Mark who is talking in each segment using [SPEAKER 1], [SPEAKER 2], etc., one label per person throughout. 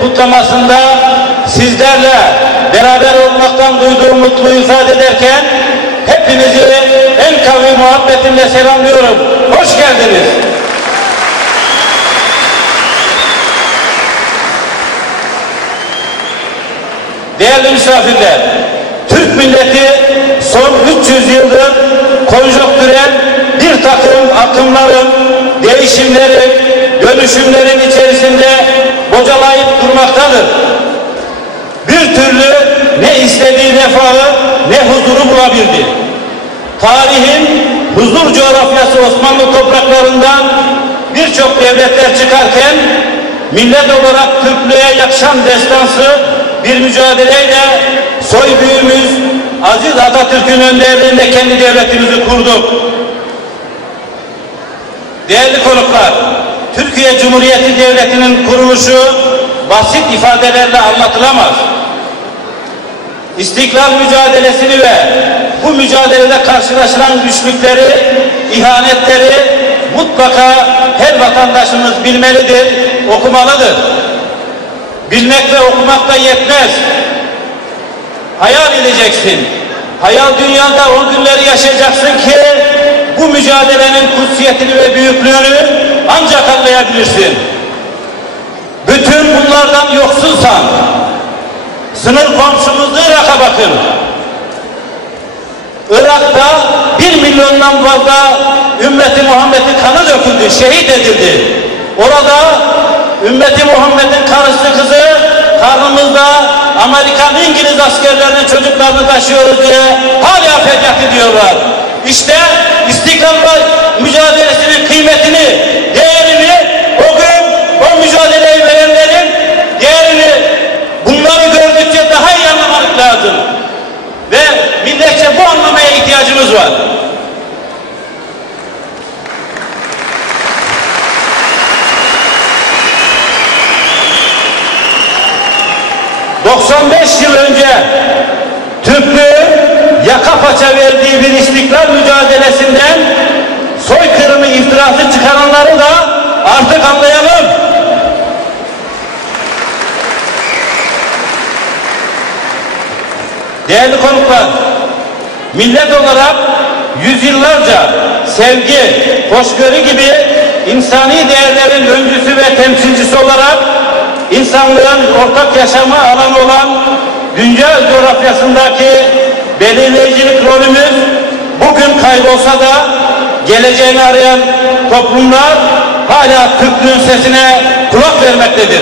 [SPEAKER 1] kutlamasında sizlerle beraber olmaktan duyduğum mutluluğu ifade ederken hepinizi en kavi muhabbetimle selamlıyorum. Hoş geldiniz. Değerli misafirler, Türk milleti son 300 yıldır konjonktürel bir takım akımların, değişimlerin, dönüşümlerin içerisinde bocalayıp durmaktadır. Bir türlü ne istediği refahı ne huzuru bulabildi. Tarihin huzur coğrafyası Osmanlı topraklarından birçok devletler çıkarken millet olarak Türklüğe yakışan destansı bir mücadeleyle soy büyüğümüz Aziz Atatürk'ün önderliğinde kendi devletimizi kurduk. Değerli konuklar, Türkiye Cumhuriyeti Devleti'nin kuruluşu basit ifadelerle anlatılamaz. İstiklal mücadelesini ve bu mücadelede karşılaşılan güçlükleri, ihanetleri mutlaka her vatandaşımız bilmelidir, okumalıdır. Bilmek ve okumak da yetmez. Hayal edeceksin. Hayal dünyada o günleri yaşayacaksın ki bu mücadelenin kutsiyetini ve büyüklüğünü ancak anlayabilirsin. Bütün bunlardan yoksulsan sınır komşumuz Irak'a bakın. Irak'ta bir milyondan fazla ümmeti Muhammed'in kanı döküldü, şehit edildi. Orada ümmeti Muhammed'in karısı kızı karnımızda Amerikan, İngiliz askerlerinin çocuklarını taşıyoruz diye hala feryat ediyorlar. İşte istiklal mücadelesinin kıymetini, değerini o gün o mücadeleyi verenlerin değerini bunları gördükçe daha iyi anlamak lazım. Ve milletçe bu anlamaya ihtiyacımız var. ...95 yıl önce Türklüğün yaka paça verdiği bir istiklal mücadelesinden soykırımı iftirası çıkaranları da artık anlayalım. Değerli konuklar, millet olarak yüzyıllarca sevgi, hoşgörü gibi insani değerlerin öncüsü ve temsilcisi olarak insanlığın ortak yaşama alanı olan dünya coğrafyasındaki belirleyicilik rolümüz bugün kaybolsa da geleceğini arayan toplumlar hala Türklüğün sesine kulak vermektedir.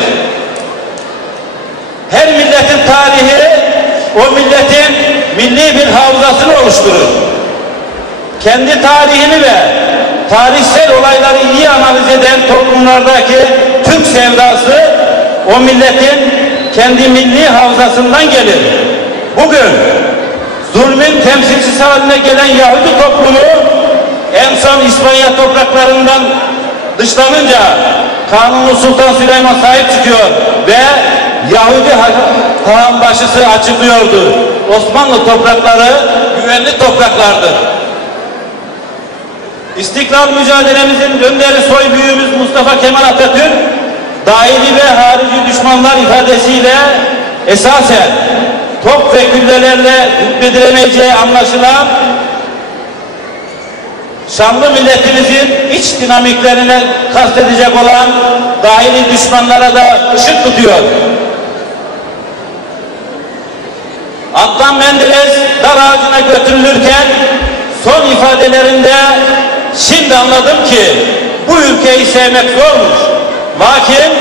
[SPEAKER 1] Her milletin tarihi o milletin milli bir havzasını oluşturur. Kendi tarihini ve tarihsel olayları iyi analiz eden toplumlardaki Türk sevdası o milletin kendi milli havzasından gelir. Bugün zulmün temsilcisi haline gelen Yahudi toplumu en son İspanya topraklarından dışlanınca Kanuni Sultan Süleyman sahip çıkıyor ve Yahudi Kağan başısı açıklıyordu. Osmanlı toprakları güvenli topraklardır. İstiklal mücadelemizin önderi soy büyüğümüz Mustafa Kemal Atatürk dahili ve harici düşmanlar ifadesiyle esasen top ve küllelerle hükmedilemeyeceği anlaşılan şanlı milletimizin iç dinamiklerine kastedecek olan dahili düşmanlara da ışık tutuyor. Adnan Menderes dar ağacına götürülürken son ifadelerinde şimdi anladım ki bu ülkeyi sevmek zormuş. Lakin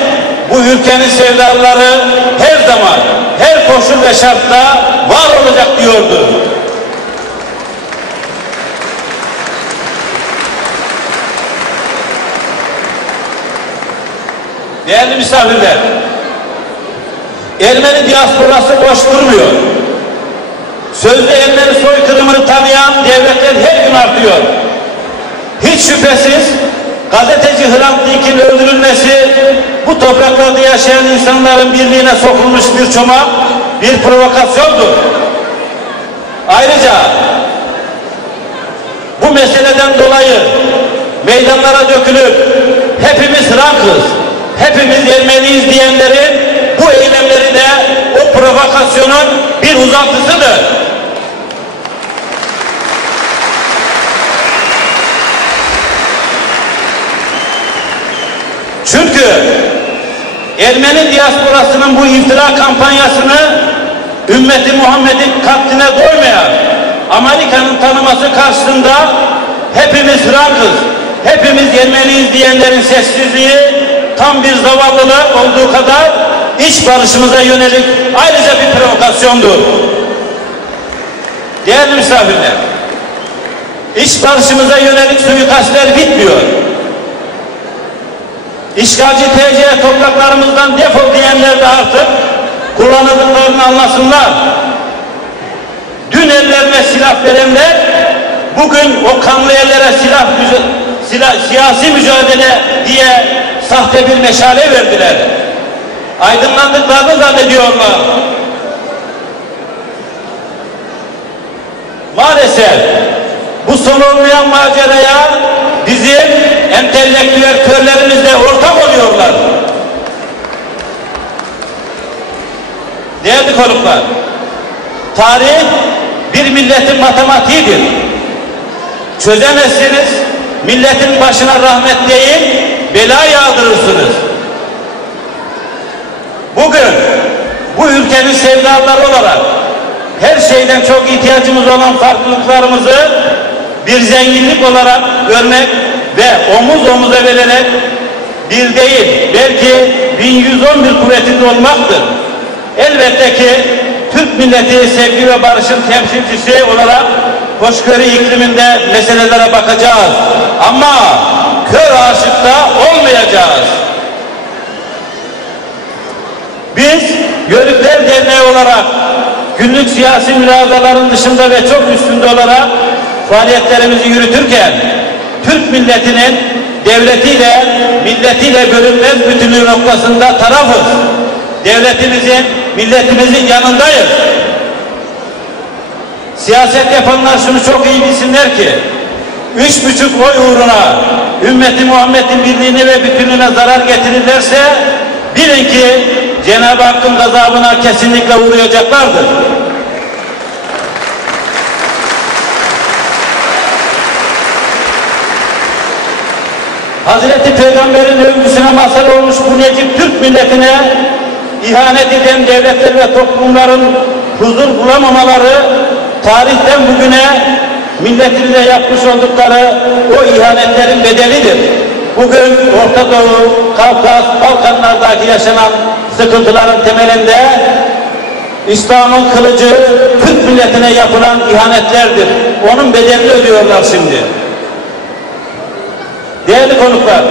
[SPEAKER 1] bu ülkenin sevdaları her zaman, her koşul ve şartta var olacak diyordu. Değerli misafirler, Ermeni diasporası boş durmuyor. Sözde Ermeni soykırımını tanıyan devletler her gün artıyor. Hiç şüphesiz gazeteci Hrant Dink'in öldürülmesi bu topraklarda yaşayan insanların birliğine sokulmuş bir çomak, bir provokasyondur. Ayrıca bu meseleden dolayı meydanlara dökülüp hepimiz rankız, hepimiz Ermeniyiz diyenlerin bu eylemleri de o provokasyonun bir uzantısıdır. Çünkü Ermeni diasporasının bu iftira kampanyasını ümmeti Muhammed'in katline doymayan Amerika'nın tanıması karşısında hepimiz Frankız, hepimiz Ermeniyiz diyenlerin sessizliği tam bir zavallılık olduğu kadar iç barışımıza yönelik ayrıca bir provokasyondur. Değerli misafirler, iç barışımıza yönelik suikastler bitmiyor. İşgalci TC topraklarımızdan defol diyenler de artık kullanıldıklarını anlasınlar. Dün ellerine silah verenler bugün o kanlı ellere silah, silah siyasi mücadele diye sahte bir meşale verdiler. Aydınlandıklarını zannediyorlar. Maalesef bu son olmayan maceraya bizim entelektüel körlerimizle ortak oluyorlar. Değerli konuklar, tarih bir milletin matematiğidir. Çözemezsiniz, milletin başına rahmet değil, bela yağdırırsınız. Bugün bu ülkenin sevdaları olarak her şeyden çok ihtiyacımız olan farklılıklarımızı bir zenginlik olarak görmek ve omuz omuza vererek bir değil belki 1111 kuvvetinde olmaktır. Elbette ki Türk milleti sevgi ve barışın temsilcisi olarak hoşgörü ikliminde meselelere bakacağız. Ama aşıkta olmayacağız. Biz Yörükler Derneği olarak günlük siyasi mülazaların dışında ve çok üstünde olarak faaliyetlerimizi yürütürken Türk milletinin devletiyle, milletiyle bölünmez bütünlüğü noktasında tarafız. Devletimizin, milletimizin yanındayız. Siyaset yapanlar şunu çok iyi bilsinler ki, üç buçuk oy uğruna ümmeti Muhammed'in birliğine ve bütünlüğüne zarar getirirlerse, bilin ki Cenab-ı Hakk'ın gazabına kesinlikle uğrayacaklardır. Hazreti Peygamber'in övgüsüne mazhar olmuş bu Necip Türk milletine ihanet eden devletler ve toplumların huzur bulamamaları tarihten bugüne milletine yapmış oldukları o ihanetlerin bedelidir. Bugün Orta Doğu, Kafkas, Balkanlardaki yaşanan sıkıntıların temelinde İslam'ın kılıcı Türk milletine yapılan ihanetlerdir. Onun bedelini ödüyorlar şimdi. Değerli konuklar,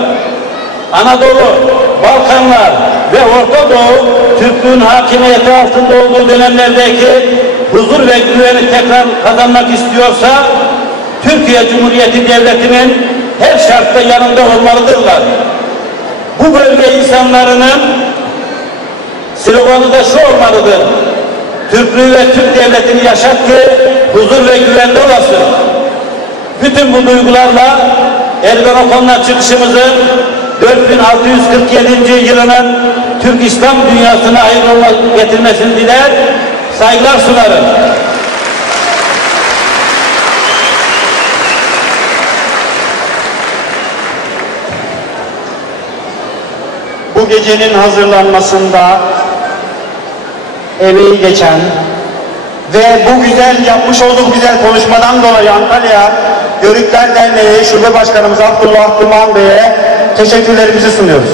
[SPEAKER 1] Anadolu, Balkanlar ve Orta Doğu Türklüğün hakimiyeti altında olduğu dönemlerdeki huzur ve güveni tekrar kazanmak istiyorsa Türkiye Cumhuriyeti Devleti'nin her şartta yanında olmalıdırlar. Bu bölge insanlarının sloganı da şu olmalıdır. Türklüğü ve Türk devletini yaşat ki huzur ve güvende olasın. Bütün bu duygularla Ergenekon'la çıkışımızı 4647. yılının Türk İslam dünyasına hayırlı getirmesini diler, saygılar sunarım.
[SPEAKER 2] Bu gecenin hazırlanmasında emeği geçen ve bu güzel yapmış olduğu güzel konuşmadan dolayı Antalya Yörükler Derneği Şube Başkanımız Abdullah Duman Bey'e teşekkürlerimizi sunuyoruz.